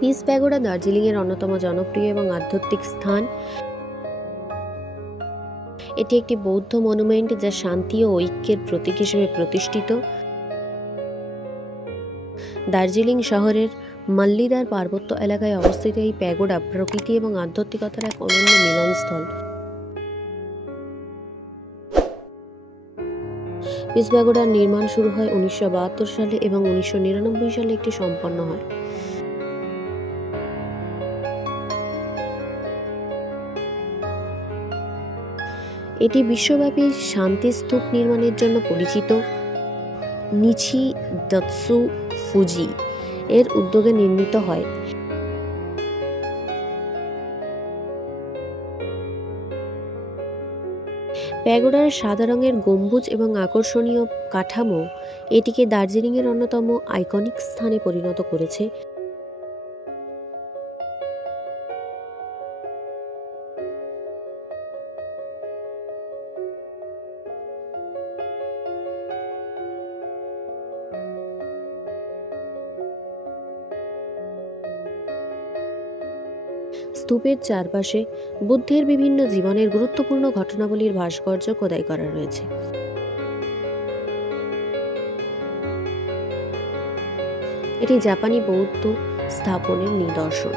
Piece pagoda দার্জিলিংয়ের অন্যতম জনপ্রিয় এবং আধ্যাত্মিক স্থান। এটি একটি বৌদ্ধ মনুমেন্ট যা শান্তি ও ঐক্যের প্রতীক হিসেবে প্রতিষ্ঠিত। দার্জিলিং শহরের মাল্লিদার পার্বত্য এলাকায় অবস্থিত এই প্যাগোডা প্রকৃতি এবং আধ্যাত্মিকতার এক অনন্য মিলনস্থল। পিস প্যাগোডার নির্মাণ শুরু হয় 1972 সালে এবং 1999 সালে এটি সম্পন্ন হয়। এটি বিশ্বব্যাপী শান্তি স্তূপ নির্মাণের জন্য পরিচিত। নিচি দাৎসু ফুজি এর উদ্যোগে নির্মিত হয়। প্যাগোডার সাদা রঙের গম্বুজ এবং আকর্ষণীয় কাঠামো এটিকে দার্জিলিংয়ের অন্যতম আইকনিক স্থানে পরিণত করেছে। স্তূপের চারপাশে বুদ্ধের বিভিন্ন জীবনের গুরুত্বপূর্ণ ঘটনাবলীর ভাস্কর্য খোদাই করা রয়েছে। এটি জাপানি বৌদ্ধ স্থাপনের নিদর্শন।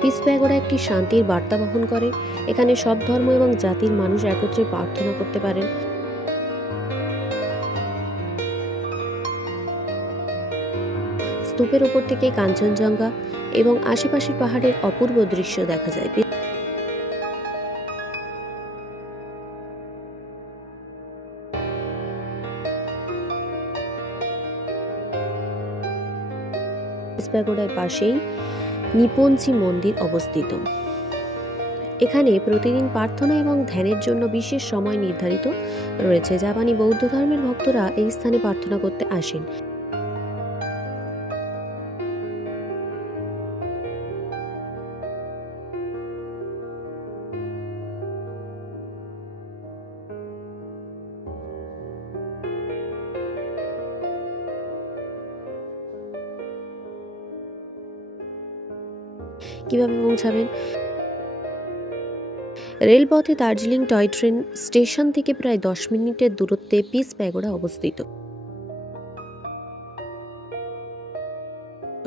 পিস প্যাগোডা একটি শান্তির বার্তা বহন করে। এখানে সব ধর্ম এবং জাতির মানুষ একত্রে প্রার্থনা করতে পারেন। স্তূপের উপর থেকে কাঞ্চনজঙ্ঘা এবং আশেপাশের পাহাড়ের অপূর্ব দৃশ্য দেখা যায়। পিস প্যাগোডার পাশেই নিপনজি মন্দির অবস্থিত। এখানে প্রতিদিন প্রার্থনা এবং ধ্যানের জন্য বিশেষ সময় নির্ধারিত রয়েছে। জাপানি বৌদ্ধ ধর্মের ভক্তরা এই স্থানে প্রার্থনা করতে আসেন। কিভাবে পৌঁছাবেন? রেলপথে দার্জিলিং টয় ট্রেন স্টেশন থেকে প্রায় 10 মিনিটের দূরত্বে পিস প্যাগোডা অবস্থিত।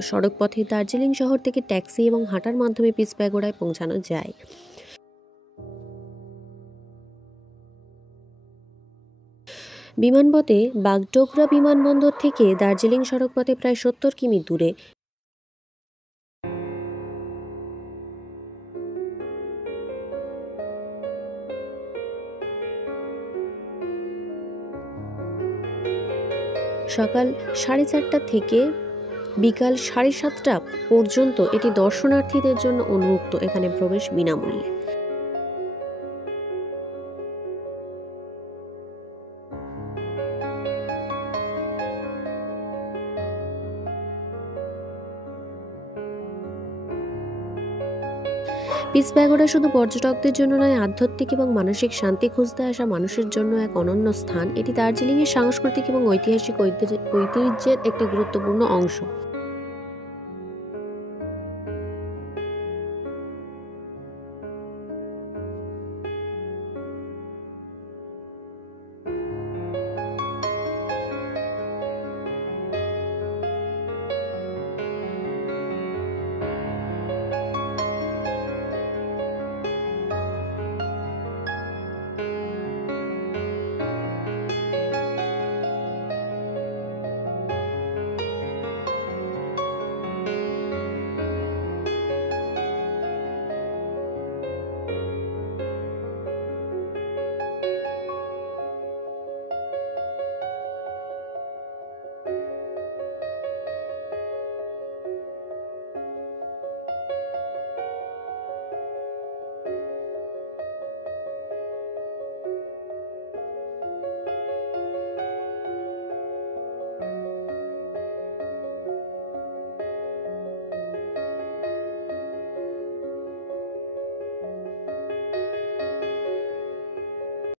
সড়ক পথে দার্জিলিং শহর থেকে ট্যাক্সি এবং হাঁটার মাধ্যমে পিস প্যাগোডায় পৌঁছানো যায়। বিমানপথে বাগডোগরা বিমানবন্দর থেকে দার্জিলিং সড়ক পথে প্রায় 70 কিমি দূরে। সকাল 4:30 থেকে বিকাল 7:30 পর্যন্ত এটি দর্শনার্থীদের জন্য উন্মুক্ত। এখানে প্রবেশ বিনামূল্যে। পিস প্যাগোডা শুধু পর্যটকদের জন্য নয়, আধ্যাত্মিক এবং মানসিক শান্তি খুঁজতে আসা মানুষের জন্য এক অনন্য স্থান। এটি দার্জিলিংয়ের সাংস্কৃতিক এবং ঐতিহাসিক ঐতিহ্যের একটি গুরুত্বপূর্ণ অংশ।